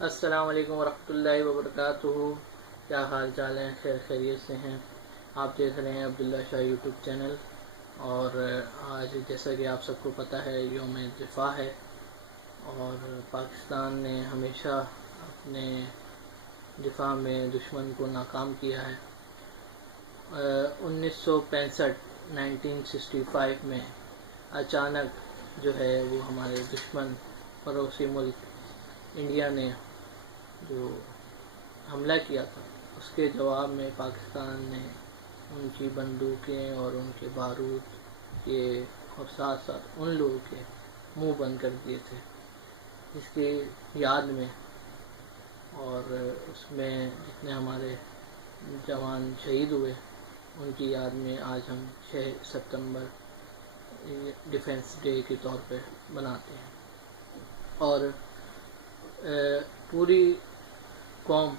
السلام علیکم ورحمۃ اللہ وبرکاتہ۔ کیا حال چال ہیں؟ خیر خیریت سے ہیں؟ آپ دیکھ رہے ہیں عبداللہ شاہ یوٹیوب چینل، اور آج جیسا کہ آپ سب کو پتہ ہے یوم دفاع ہے، اور پاکستان نے ہمیشہ اپنے دفاع میں دشمن کو ناکام کیا ہے۔ 1965 میں اچانک جو ہے وہ ہمارے دشمن پڑوسی ملک انڈیا نے جو حملہ کیا تھا، اس کے جواب میں پاکستان نے ان کی بندوقیں اور ان کے بارود کے اور ساتھ ساتھ ان لوگوں کے منہ بند کر دیے تھے، اس کی یاد میں، اور اس میں جتنے ہمارے جوان شہید ہوئے ان کی یاد میں آج ہم 6 ستمبر ڈیفنس ڈے کے طور پہ مناتے ہیں، اور پوری قوم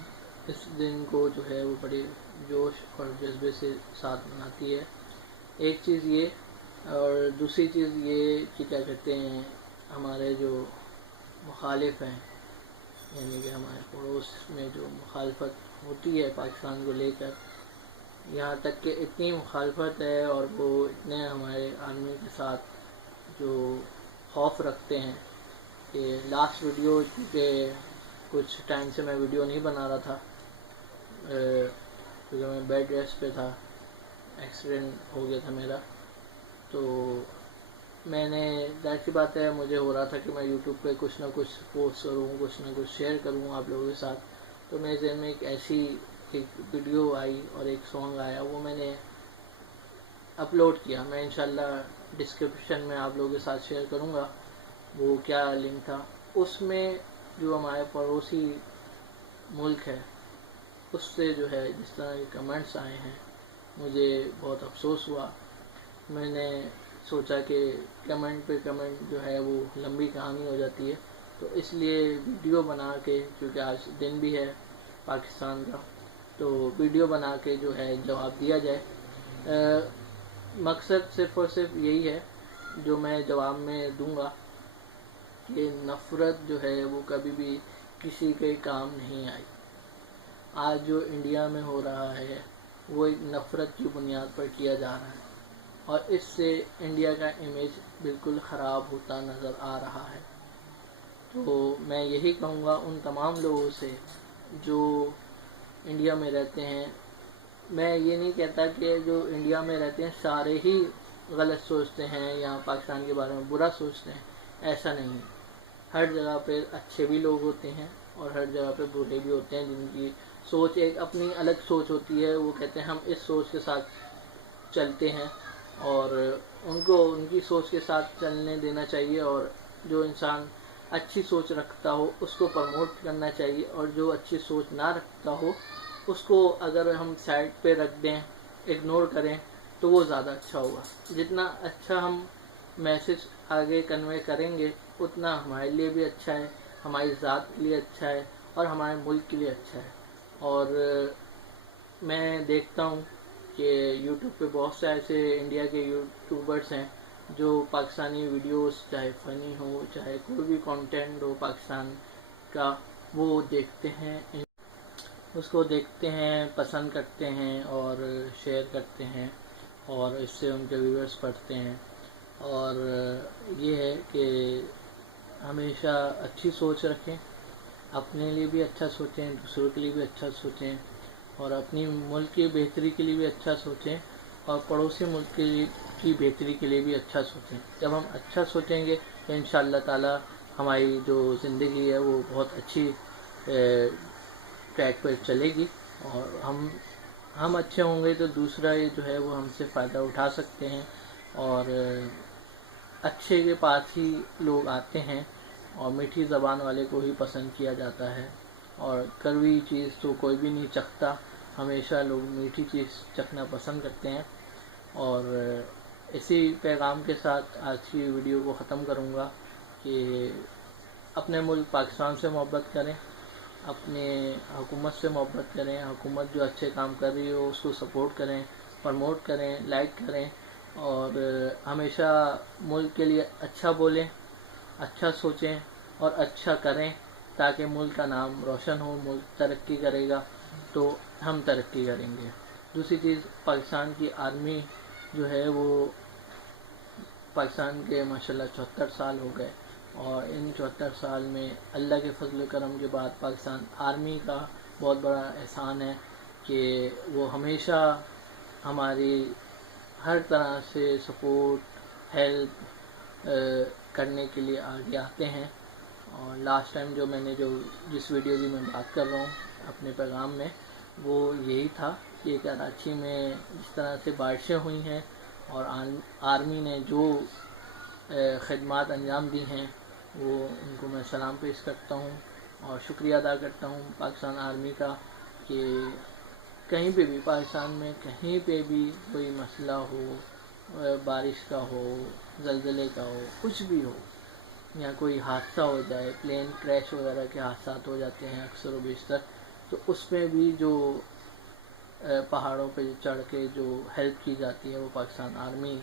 اس دن کو جو ہے وہ بڑے جوش اور جذبے سے ساتھ مناتی ہے۔ ایک چیز یہ، اور دوسری چیز یہ کہ کیا کہتے ہیں، ہمارے جو مخالف ہیں، یعنی کہ ہمارے پڑوس میں جو مخالفت ہوتی ہے پاکستان کو لے کر، یہاں تک کہ اتنی مخالفت ہے اور وہ اتنے ہمارے آرمی کے ساتھ جو خوف رکھتے ہیں کہ لاسٹ ویڈیو کے کچھ ٹائم سے میں ویڈیو نہیں بنا رہا تھا کیونکہ میں بیڈ ریسٹ پہ تھا، ایکسیڈنٹ ہو گیا تھا میرا، تو میں نے ظاہر سی بات ہے مجھے ہو رہا تھا کہ میں یوٹیوب پہ کچھ نہ کچھ پوسٹ کروں، کچھ نہ کچھ شیئر کروں آپ لوگوں کے ساتھ، تو میرے ذہن میں ایک ایسی ویڈیو آئی اور ایک سانگ آیا، وہ میں نے اپلوڈ کیا۔ میں انشاءاللہ ڈسکرپشن میں آپ لوگوں کے ساتھ شیئر کروں گا وہ کیا لنک تھا۔ اس میں جو ہمارے پڑوسی ملک ہے اس سے جو ہے جس طرح کے کمنٹس آئے ہیں، مجھے بہت افسوس ہوا۔ میں نے سوچا کہ کمنٹ پہ کمنٹ جو ہے وہ لمبی کہانی ہو جاتی ہے، تو اس لیے ویڈیو بنا کے، کیونکہ آج دن بھی ہے پاکستان کا، تو ویڈیو بنا کے جو ہے جواب دیا جائے۔ مقصد صرف اور صرف یہی ہے جو میں جواب میں دوں گا، کہ نفرت جو ہے وہ کبھی بھی کسی کے کام نہیں آئی۔ آج جو انڈیا میں ہو رہا ہے وہ ایک نفرت کی بنیاد پر کیا جا رہا ہے، اور اس سے انڈیا کا امیج بالکل خراب ہوتا نظر آ رہا ہے۔ تو میں یہی کہوں گا ان تمام لوگوں سے جو انڈیا میں رہتے ہیں، میں یہ نہیں کہتا کہ جو انڈیا میں رہتے ہیں سارے ہی غلط سوچتے ہیں یا پاکستان کے بارے میں برا سوچتے ہیں، ایسا نہیں ہے۔ ہر جگہ پہ اچھے بھی لوگ ہوتے ہیں اور ہر جگہ پہ برے بھی ہوتے ہیں، جن کی سوچ ایک اپنی الگ سوچ ہوتی ہے، وہ کہتے ہیں ہم اس سوچ کے ساتھ چلتے ہیں، اور ان کو ان کی سوچ کے ساتھ چلنے دینا چاہیے، اور جو انسان اچھی سوچ رکھتا ہو اس کو پروموٹ کرنا چاہیے، اور جو اچھی سوچ نہ رکھتا ہو اس کو اگر ہم سائڈ پہ رکھ دیں، اگنور کریں، تو وہ زیادہ اچھا ہوگا۔ جتنا اچھا ہم میسج آگے کنوے کریں گے اتنا ہمارے لیے بھی اچھا ہے، ہماری ذات کے لیے اچھا ہے، اور ہمارے ملک کے لیے اچھا ہے۔ اور میں دیکھتا ہوں کہ یوٹیوب پہ بہت سے ایسے انڈیا کے یوٹیوبرس ہیں جو پاکستانی ویڈیوز، چاہے فنی ہو چاہے کوئی بھی کانٹینٹ ہو پاکستان کا، وہ دیکھتے ہیں، اس کو دیکھتے ہیں، پسند کرتے ہیں اور شیئر کرتے ہیں، اور اس سے ان کے ویورز بڑھتے ہیں۔ اور یہ ہے کہ ہمیشہ اچھی سوچ رکھیں، اپنے لیے بھی اچھا سوچیں، دوسروں کے لیے بھی اچھا سوچیں، اور اپنی ملک کی بہتری کے لیے بھی اچھا سوچیں، اور پڑوسی ملک کی بہتری کے لیے بھی اچھا سوچیں۔ جب ہم اچھا سوچیں گے تو انشاءاللہ تعالی ہماری جو زندگی ہے وہ بہت اچھی ٹریک پر چلے گی، اور ہم اچھے ہوں گے تو دوسرا یہ جو ہے وہ ہم سے فائدہ اٹھا سکتے ہیں، اور اچھے کے پاس ہی لوگ آتے ہیں، اور میٹھی زبان والے کو ہی پسند کیا جاتا ہے، اور کڑوی چیز تو کوئی بھی نہیں چکھتا، ہمیشہ لوگ میٹھی چیز چکھنا پسند کرتے ہیں۔ اور اسی پیغام کے ساتھ آج کی ویڈیو کو ختم کروں گا کہ اپنے ملک پاکستان سے محبت کریں، اپنے حکومت سے محبت کریں، حکومت جو اچھے کام کر رہی ہو اس کو سپورٹ کریں، پروموٹ کریں، لائک کریں، اور ہمیشہ ملک کے لیے اچھا بولیں، اچھا سوچیں اور اچھا کریں، تاکہ ملک کا نام روشن ہو، ملک ترقی کرے گا تو ہم ترقی کریں گے۔ دوسری چیز، پاکستان کی آرمی جو ہے وہ پاکستان کے ماشاءاللہ 74 سال ہو گئے، اور ان 74 سال میں اللہ کے فضل و کرم کے بعد پاکستان آرمی کا بہت بڑا احسان ہے کہ وہ ہمیشہ ہماری ہر طرح سے سپورٹ، ہیلپ کرنے کے لیے آگے آتے ہیں۔ اور لاسٹ ٹائم جو میں نے جس ویڈیو کی میں بات کر رہا ہوں اپنے پیغام میں، وہ یہی تھا کہ کراچی میں جس طرح سے بارشیں ہوئی ہیں اور آرمی نے جو خدمات انجام دی ہیں، وہ ان کو میں سلام پیش کرتا ہوں اور شکریہ ادا کرتا ہوں پاکستان آرمی کا، کہ کہیں پہ بھی پاکستان میں کہیں پہ بھی کوئی مسئلہ ہو، بارش کا ہو، زلزلے کا ہو، کچھ بھی ہو، یا کوئی حادثہ ہو جائے، پلین کریش وغیرہ کے حادثات ہو جاتے ہیں اکثر و بیشتر، تو اس میں بھی جو پہاڑوں پہ چڑھ کے جو ہیلپ کی جاتی ہے وہ پاکستان آرمی